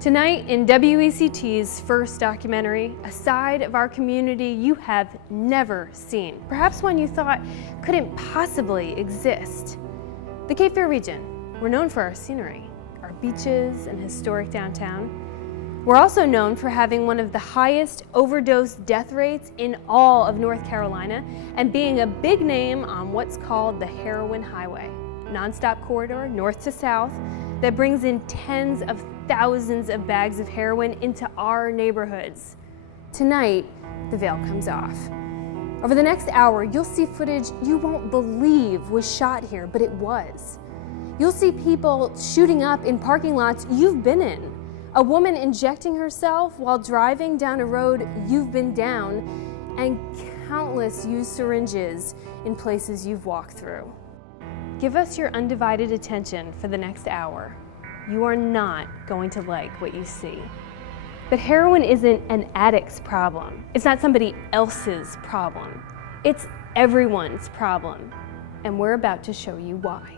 Tonight in WECT's first documentary, a side of our community you have never seen, perhaps one you thought couldn't possibly exist. The Cape Fear region, we're known for our scenery, our beaches and historic downtown. We're also known for having one of the highest overdose death rates in all of North Carolina and being a big name on what's called the Heroin Highway, nonstop corridor north to south that brings in tens of thousands of bags of heroin into our neighborhoods. Tonight, the veil comes off. Over the next hour, you'll see footage you won't believe was shot here, but it was. You'll see people shooting up in parking lots you've been in, a woman injecting herself while driving down a road you've been down, and countless used syringes in places you've walked through. Give us your undivided attention for the next hour. You are not going to like what you see. But heroin isn't an addict's problem. It's not somebody else's problem. It's everyone's problem. And we're about to show you why.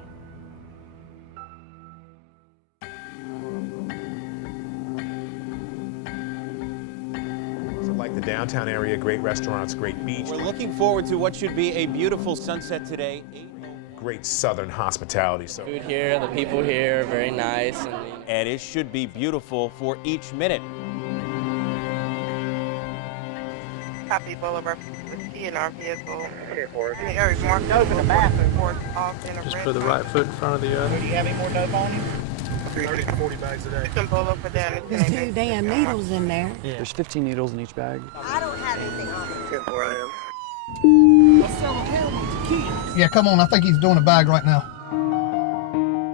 So like the downtown area, great restaurants, great beach. We're looking forward to what should be a beautiful sunset today. Great southern hospitality. So food here, the people here are very nice. And it should be beautiful for each minute. Poppy Boulevard with T in our vehicle. Okay, for it. In the area marked Open the bathroom. Just put the right foot in front of the other. Do you have any more dope on you? 30 to 40 bags a day. You can pull over down. There's 2 damn needles in there. Yeah. There's 15 needles in each bag. I don't have anything on me. 10-4 I am. Yeah, come on. I think he's doing a bag right now.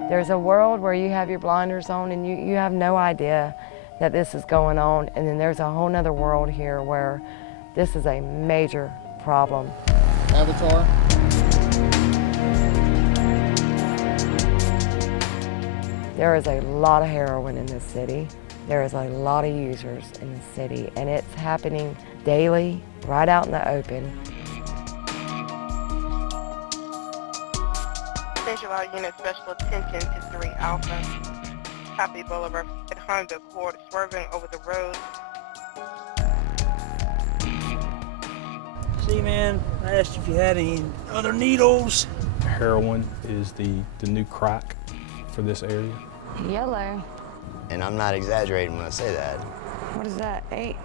There's a world where you have your blinders on and you have no idea that this is going on. And then there's a whole nother world here where this is a major problem. Avatar. There is a lot of heroin in this city. There is a lot of users in the city, and it's happening daily, right out in the open. Central Our Unit special attention to 3 Alpha. Poppy Boulevard at Honda Accord swerving over the road. See, man, I asked if you had any other needles. Heroin is the new crack for this area. Yellow. And I'm not exaggerating when I say that. What is that, 8?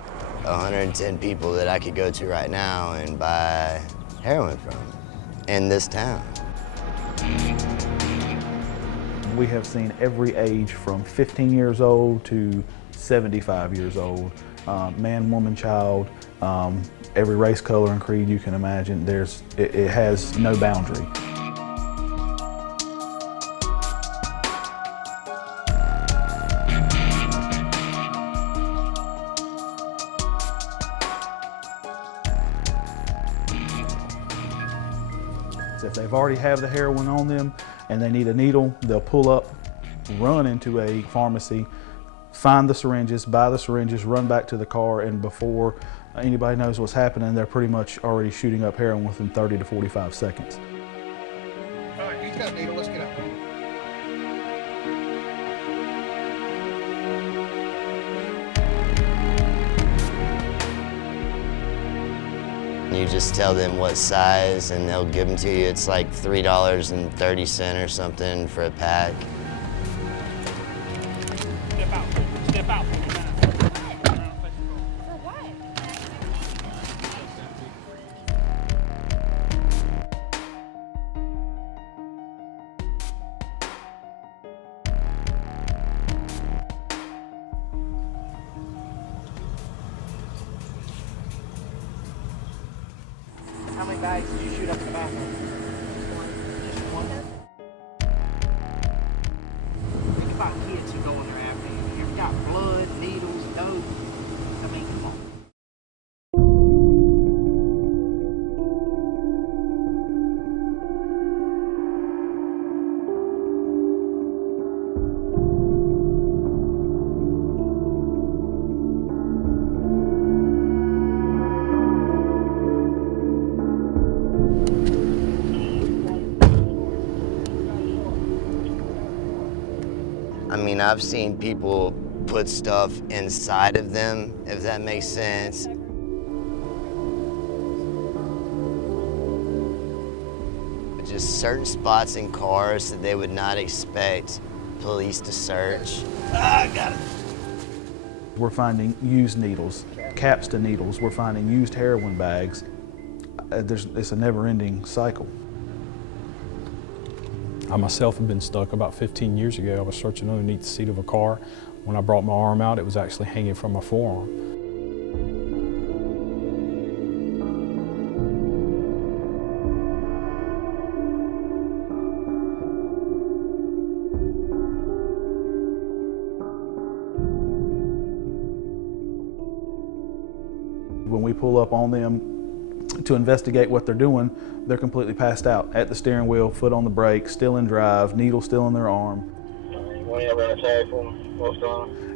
110 people that I could go to right now and buy heroin from in this town. We have seen every age from 15 years old to 75 years old. Man, woman, child, every race, color, and creed you can imagine. It has no boundary. If they've already have the heroin on them and they need a needle, they'll pull up, run into a pharmacy, find the syringes, buy the syringes, run back to the car, and before anybody knows what's happening, they're pretty much already shooting up heroin within 30 to 45 seconds. All right, he's got a needle. Let's get out. You just tell them what size and they'll give them to you. It's like $3.30 or something for a pack. Step out. Step out. For what? How many bags did you shoot up in the bathroom? Just one. Think about kids who go in there after you. You've got blood, needles, dope. I mean, come on. I mean, I've seen people put stuff inside of them, if that makes sense. Just certain spots in cars that they would not expect police to search. I got it. We're finding used needles, caps to needles. We're finding used heroin bags. It's a never-ending cycle. I myself have been stuck about 15 years ago. I was searching underneath the seat of a car. When I brought my arm out, it was actually hanging from my forearm. When we pull up on them to investigate what they're doing, they're completely passed out at the steering wheel, foot on the brake, still in drive, needle still in their arm.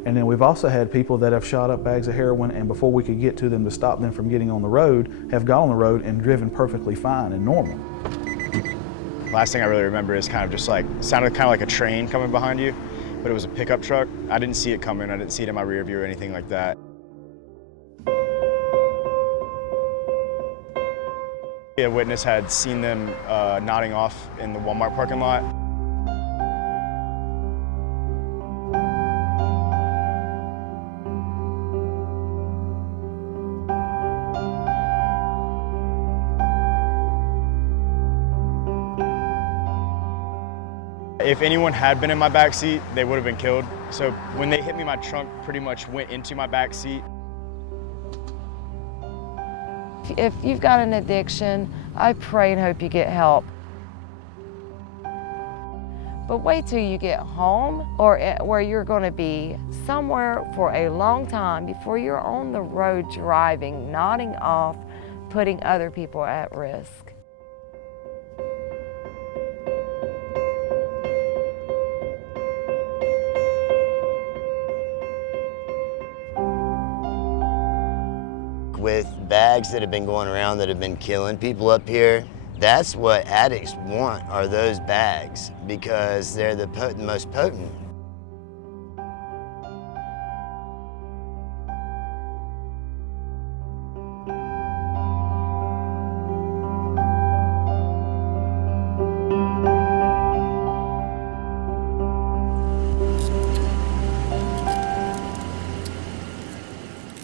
And then we've also had people that have shot up bags of heroin, and before we could get to them to stop them from getting on the road, have got on the road and driven perfectly fine and normal. Last thing I really remember is kind of just like, sounded kind of like a train coming behind you, but it was a pickup truck. I didn't see it coming. I didn't see it in my rear view or anything like that. A witness had seen them nodding off in the Walmart parking lot. If anyone had been in my back seat, they would have been killed. So when they hit me, my trunk pretty much went into my back seat. If you've got an addiction, I pray and hope you get help. But wait till you get home or where you're going to be somewhere for a long time before you're on the road driving, nodding off, putting other people at risk. With bags that have been going around that have been killing people up here, that's what addicts want, are those bags, because they're the most potent.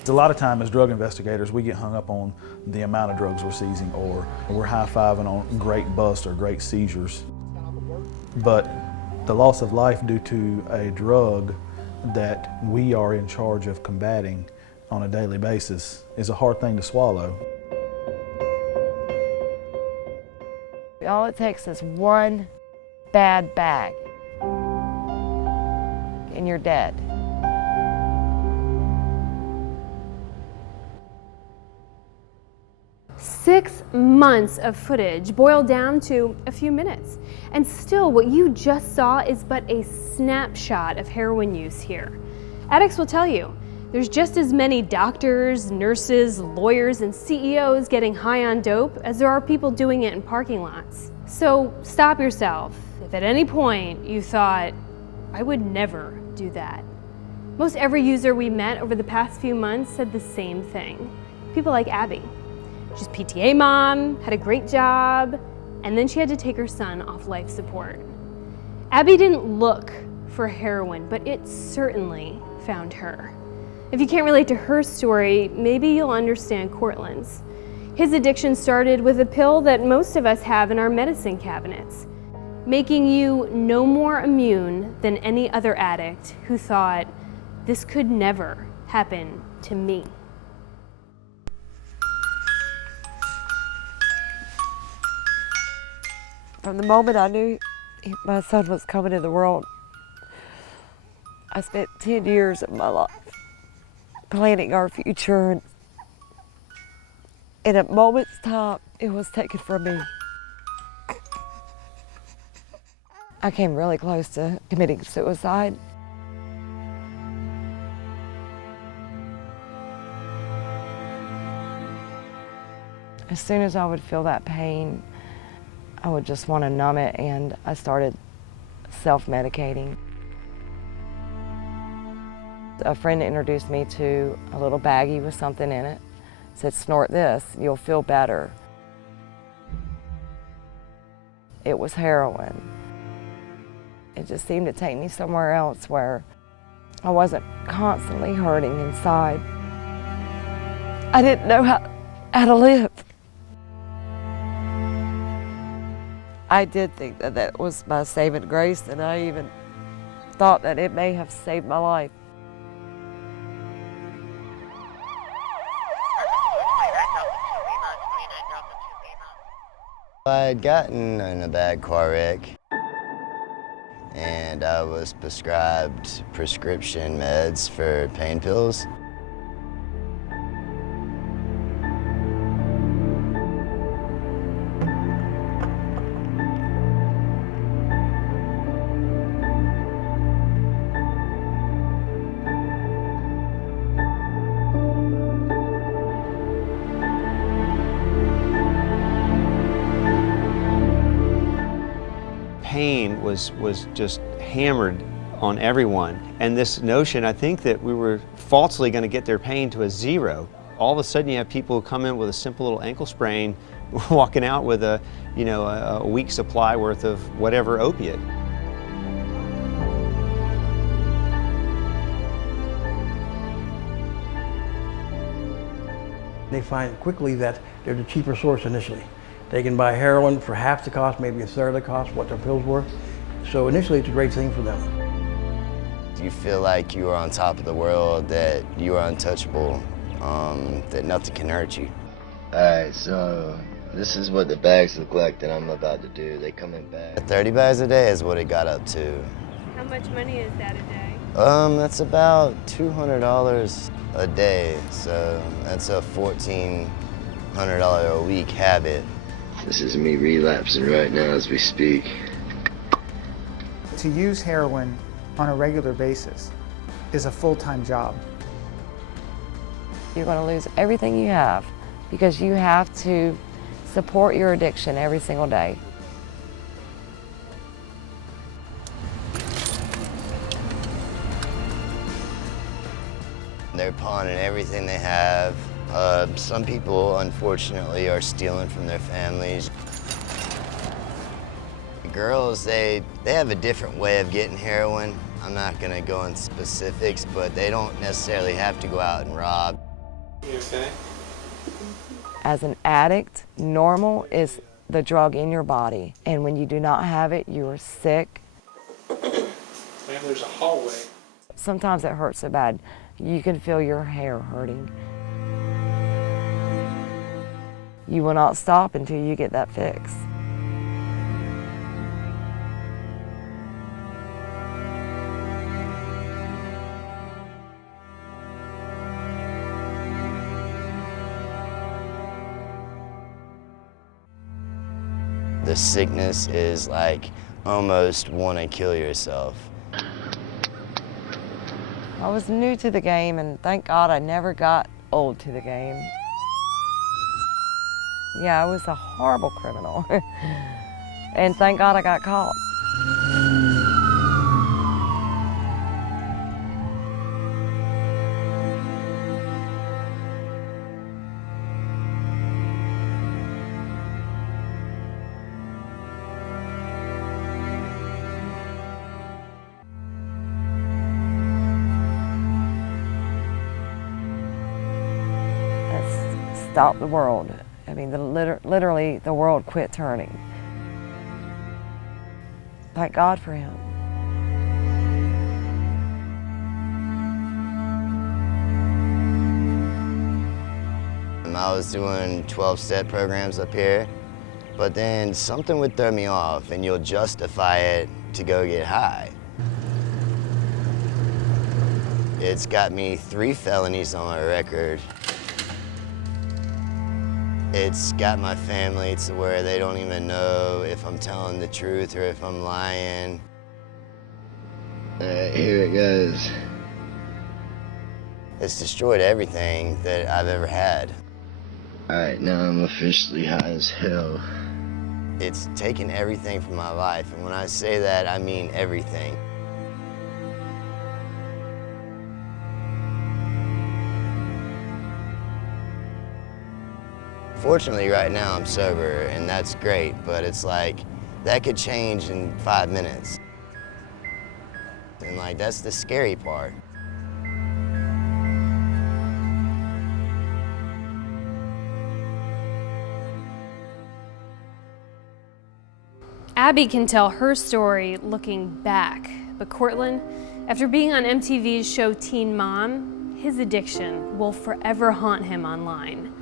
A lot of time as drug investigators, we get hung up on the amount of drugs we're seizing, or we're high-fiving on great busts or great seizures. But the loss of life due to a drug that we are in charge of combating on a daily basis is a hard thing to swallow. All it takes is one bad bag and you're dead. Six months of footage boiled down to a few minutes. And still, what you just saw is but a snapshot of heroin use here. Addicts will tell you, there's just as many doctors, nurses, lawyers, and CEOs getting high on dope as there are people doing it in parking lots. So stop yourself if at any point you thought, I would never do that. Most every user we met over the past few months said the same thing. People like Abby. She's PTA mom, had a great job, and then she had to take her son off life support. Abby didn't look for heroin, but it certainly found her. If you can't relate to her story, maybe you'll understand Cortland's. His addiction started with a pill that most of us have in our medicine cabinets, making you no more immune than any other addict who thought, this could never happen to me. From the moment I knew my son was coming into the world, I spent 10 years of my life planning our future, and in a moment's time, it was taken from me. I came really close to committing suicide. As soon as I would feel that pain, I would just want to numb it, and I started self-medicating. A friend introduced me to a little baggie with something in it. Said, snort this, you'll feel better. It was heroin. It just seemed to take me somewhere else where I wasn't constantly hurting inside. I didn't know how to live. I did think that that was my saving grace, and I even thought that it may have saved my life. I had gotten in a bad car wreck, and I was prescribed prescription meds for pain pills. Pain was just hammered on everyone. And this notion, I think that we were falsely going to get their pain to a zero. All of a sudden you have people who come in with a simple little ankle sprain, walking out with a week supply worth of whatever opiate. They find quickly that they're the cheaper source initially. They can buy heroin for half the cost, maybe a third of the cost, what their pills were. So initially it's a great thing for them. You feel like you are on top of the world, that you are untouchable, that nothing can hurt you. Alright, so this is what the bags look like that I'm about to do. They come in bags. 30 bags a day is what it got up to. How much money is that a day? That's about $200 a day, so that's a $1,400 a week habit. This is me relapsing right now as we speak. To use heroin on a regular basis is a full-time job. You're going to lose everything you have because you have to support your addiction every single day. They're pawning everything they have. Some people, unfortunately, are stealing from their families. Girls, they have a different way of getting heroin. I'm not gonna go into specifics, but they don't necessarily have to go out and rob. You okay? As an addict, normal is the drug in your body. And when you do not have it, you are sick. Man, there's a hallway. Sometimes it hurts so bad, you can feel your hair hurting. You will not stop until you get that fix. The sickness is like almost want to kill yourself. I was new to the game, and thank God I never got old to the game. Yeah, I was a horrible criminal. And thank God I got caught. That's stopped the world. I mean, literally, the world quit turning. Thank God for him. I was doing 12-step programs up here, but then something would throw me off, and you'll justify it to go get high. It's got me 3 felonies on my record. It's got my family to where they don't even know if I'm telling the truth or if I'm lying. All right, here it goes. It's destroyed everything that I've ever had. All right, now I'm officially high as hell. It's taken everything from my life, and when I say that, I mean everything. Fortunately, right now I'm sober, and that's great, but it's like, that could change in 5 minutes. And like, that's the scary part. Abby can tell her story looking back, but Cortland, after being on MTV's show Teen Mom, his addiction will forever haunt him online.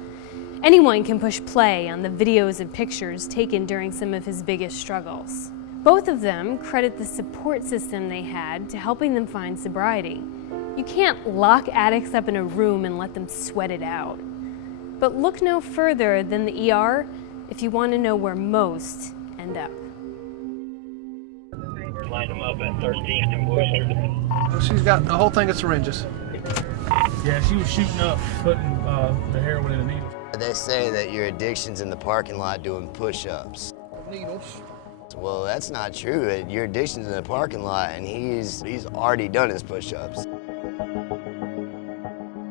Anyone can push play on the videos and pictures taken during some of his biggest struggles. Both of them credit the support system they had to helping them find sobriety. You can't lock addicts up in a room and let them sweat it out. But look no further than the ER if you want to know where most end up. Line them up at 13th and Worcester. Well, she's got the whole thing of syringes. Yeah, she was shooting up, putting the heroin in the needle. They say that your addiction's in the parking lot doing push-ups. Needles. Well, that's not true. Your addiction's in the parking lot, and he's already done his push-ups.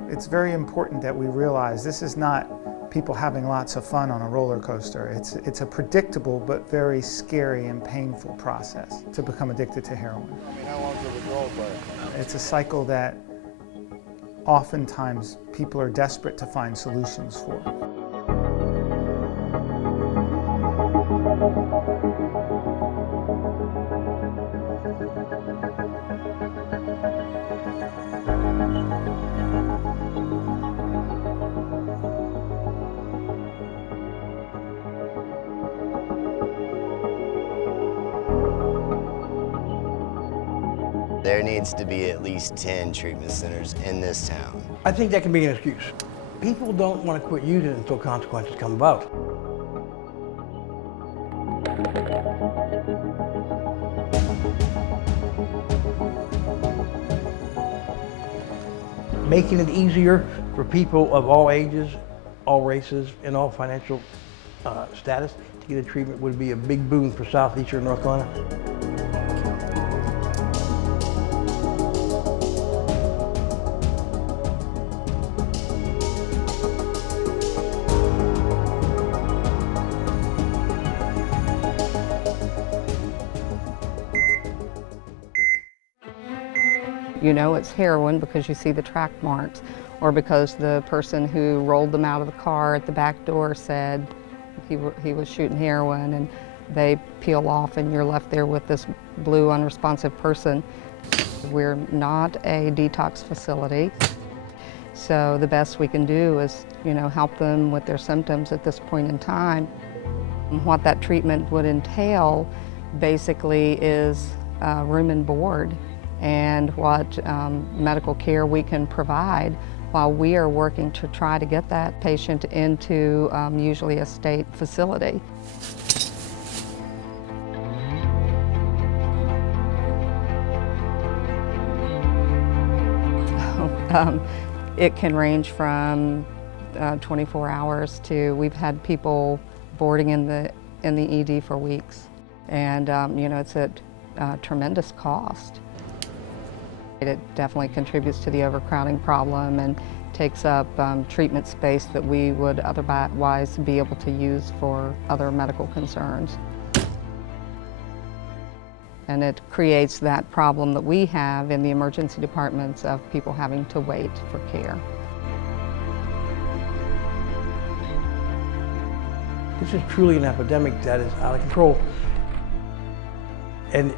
It's very important that we realize this is not people having lots of fun on a roller coaster. It's a predictable but very scary and painful process to become addicted to heroin. I mean, how long's the withdrawal for? It's a cycle that oftentimes people are desperate to find solutions for. There needs to be at least 10 treatment centers in this town. I think that can be an excuse. People don't want to quit using it until consequences come about. Making it easier for people of all ages, all races, and all financial status to get a treatment would be a big boon for southeastern North Carolina. You know it's heroin because you see the track marks, or because the person who rolled them out of the car at the back door said he was shooting heroin, and they peel off and you're left there with this blue unresponsive person. We're not a detox facility, so the best we can do is, help them with their symptoms at this point in time. What that treatment would entail basically is room and board, and what medical care we can provide while we are working to try to get that patient into usually a state facility. It can range from 24 hours to, we've had people boarding in the ED for weeks, and it's at tremendous cost. It definitely contributes to the overcrowding problem and takes up treatment space that we would otherwise be able to use for other medical concerns. And it creates that problem that we have in the emergency departments of people having to wait for care. This is truly an epidemic that is out of control. And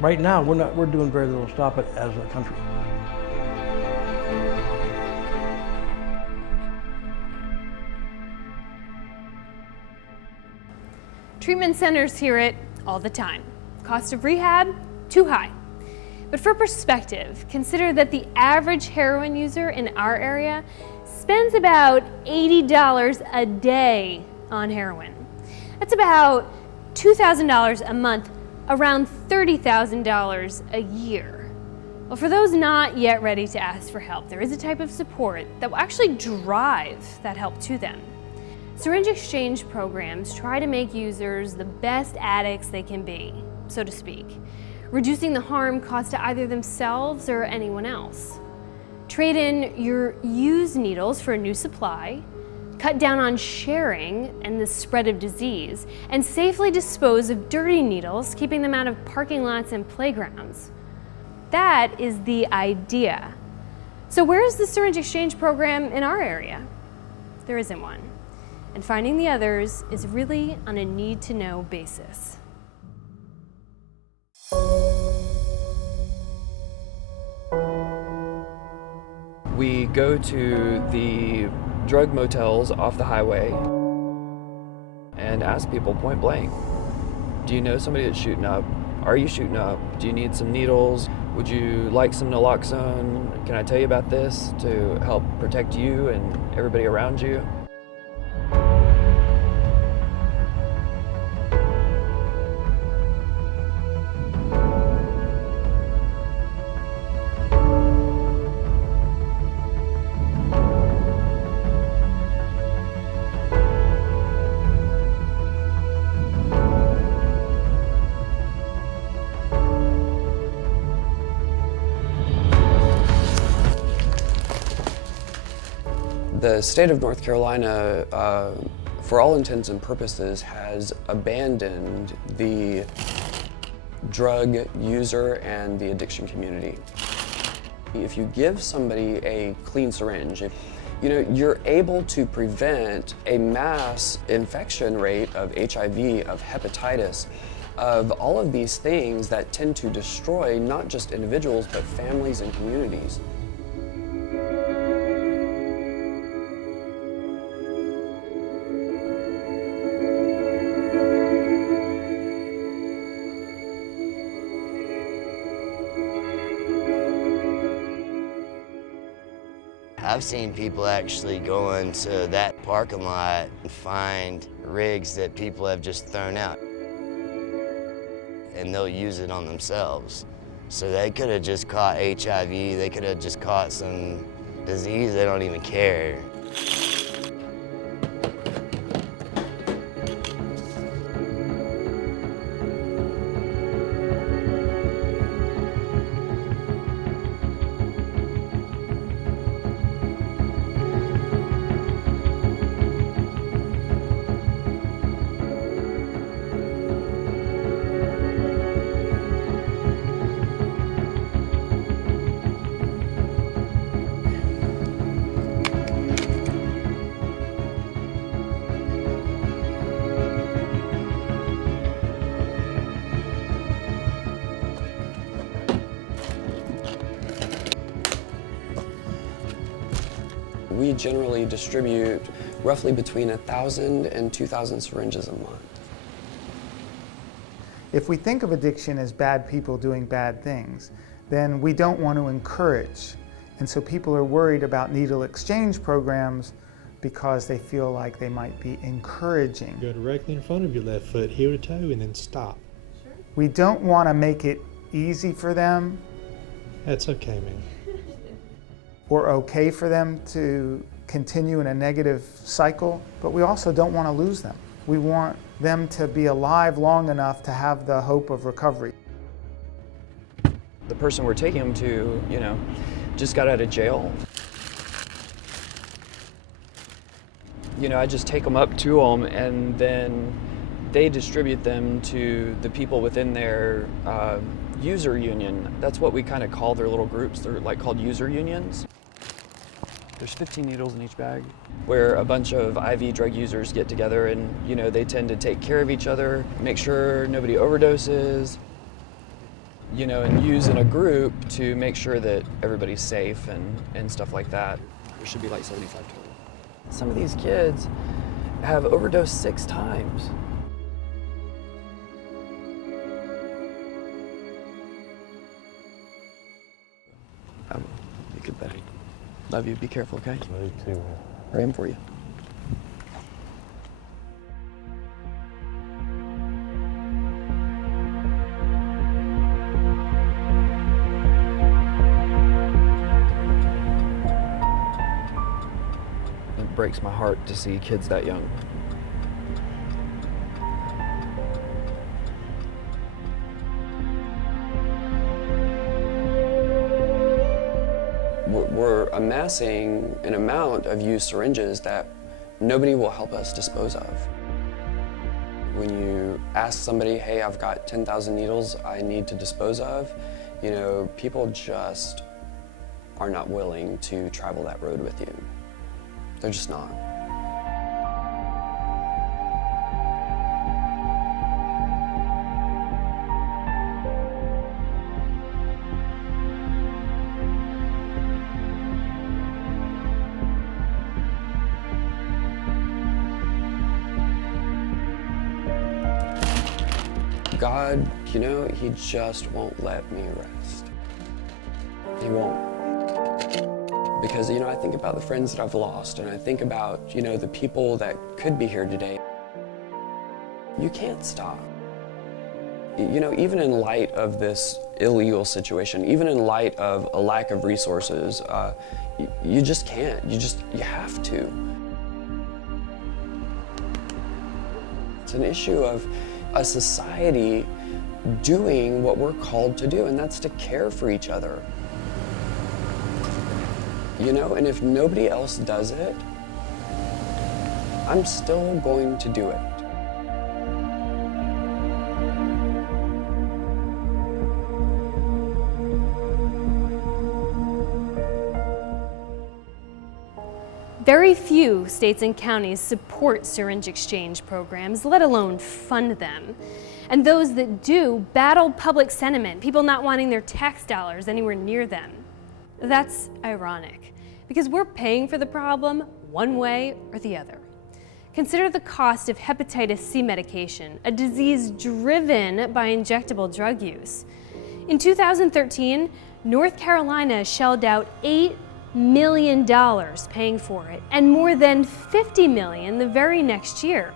right now, we're doing very little to stop it as a country. Treatment centers hear it all the time. Cost of rehab, too high. But for perspective, consider that the average heroin user in our area spends about $80 a day on heroin. That's about $2,000 a month, around $30,000 a year. Well, for those not yet ready to ask for help, there is a type of support that will actually drive that help to them. Syringe exchange programs try to make users the best addicts they can be, so to speak, reducing the harm caused to either themselves or anyone else. Trade in your used needles for a new supply, cut down on sharing and the spread of disease, and safely dispose of dirty needles, keeping them out of parking lots and playgrounds. That is the idea. So where is the syringe exchange program in our area? There isn't one. And finding the others is really on a need-to-know basis. We go to the drug motels off the highway and ask people point blank, do you know somebody that's shooting up? Are you shooting up? Do you need some needles? Would you like some naloxone? Can I tell you about this to help protect you and everybody around you? The state of North Carolina, for all intents and purposes, has abandoned the drug user and the addiction community. If you give somebody a clean syringe, you're able to prevent a mass infection rate of HIV, of hepatitis, of all of these things that tend to destroy not just individuals, but families and communities. I've seen people actually go into that parking lot and find rigs that people have just thrown out, and they'll use it on themselves. So they could have just caught HIV, they could have just caught some disease, they don't even care. We generally distribute roughly between 1,000 and 2,000 syringes a month. If we think of addiction as bad people doing bad things, then we don't want to encourage. And so people are worried about needle exchange programs because they feel like they might be encouraging. Go directly in front of your left foot, heel to toe, and then stop. Sure. We don't want to make it easy for them. That's okay, man. Or okay for them to continue in a negative cycle, but we also don't want to lose them. We want them to be alive long enough to have the hope of recovery. The person we're taking them to, just got out of jail. I just take them up to them, and then they distribute them to the people within their user union. That's what we kind of call their little groups. They're called user unions. There's 15 needles in each bag, where a bunch of IV drug users get together and, they tend to take care of each other, make sure nobody overdoses, and use in a group to make sure that everybody's safe and stuff like that. There should be 75 total. Some of these kids have overdosed 6 times. You could bet. Love you. Be careful, okay? Love you too, man. Praying for you. It breaks my heart to see kids that young. We're amassing an amount of used syringes that nobody will help us dispose of. When you ask somebody, hey, I've got 10,000 needles I need to dispose of, you know, people just are not willing to travel that road with you. They're just not. God, you know, he just won't let me rest. He won't. Because, you know, I think about the friends that I've lost, and I think about, you know, the people that could be here today. You can't stop. You know, even in light of this illegal situation, even in light of a lack of resources, you just can't. You have to. It's an issue of a society doing what we're called to do, and that's to care for each other. You know, and if nobody else does it, I'm still going to do it. Very few states and counties support syringe exchange programs, let alone fund them. And those that do battle public sentiment, people not wanting their tax dollars anywhere near them. That's ironic, because we're paying for the problem one way or the other. Consider the cost of hepatitis C medication, a disease driven by injectable drug use. In 2013, North Carolina shelled out $8 million paying for it, and more than $50 million the very next year.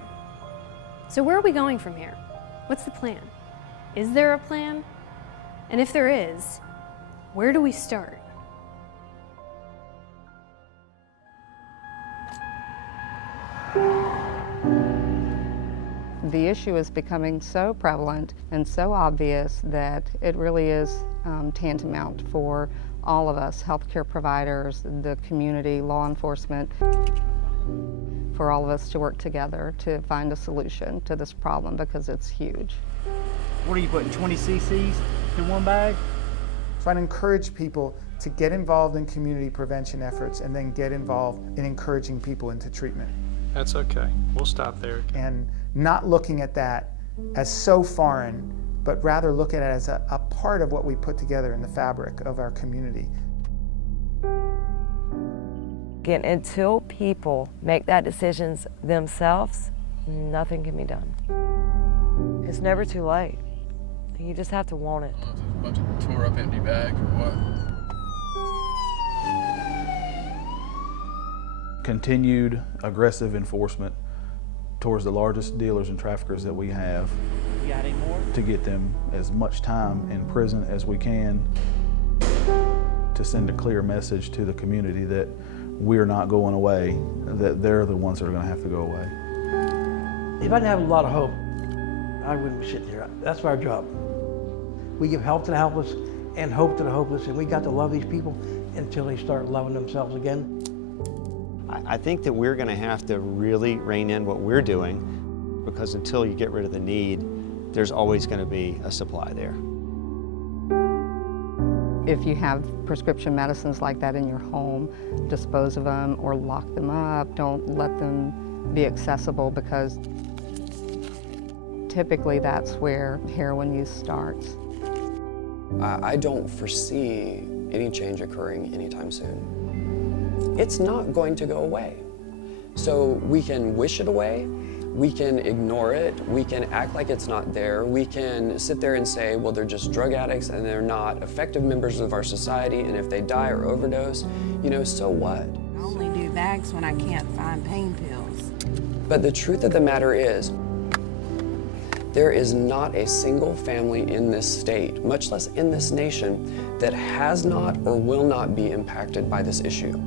So where are we going from here? What's the plan? Is there a plan? And if there is, where do we start? The issue is becoming so prevalent and so obvious that it really is tantamount for all of us, healthcare providers, the community, law enforcement, for all of us to work together to find a solution to this problem, because it's huge. What are you putting, 20 cc's in one bag? So I'd encourage people to get involved in community prevention efforts and then get involved in encouraging people into treatment. That's okay. We'll stop there. And not looking at that as so foreign, but rather look at it as a part of what we put together in the fabric of our community. Again, until people make that decisions themselves, nothing can be done. It's never too late. You just have to want it. A bunch of tore up empty bags or what? Continued aggressive enforcement towards the largest dealers and traffickers that we have, You got any more? to get them as much time in prison as we can, to send a clear message to the community that we're not going away, that they're the ones that are going to have to go away. If I didn't have a lot of hope, I wouldn't be sitting here. That's our job. We give help to the helpless and hope to the hopeless, and we got to love these people until they start loving themselves again. I think that we're going to have to really rein in what we're doing, because until you get rid of the need, there's always going to be a supply there. If you have prescription medicines like that in your home, dispose of them or lock them up. Don't let them be accessible, because typically that's where heroin use starts. I don't foresee any change occurring anytime soon. It's not going to go away. So we can wish it away, we can ignore it, we can act like it's not there, we can sit there and say, well, they're just drug addicts and they're not effective members of our society, and if they die or overdose, you know, so what? I only do bags when I can't find pain pills. But the truth of the matter is, there is not a single family in this state, much less in this nation, that has not or will not be impacted by this issue.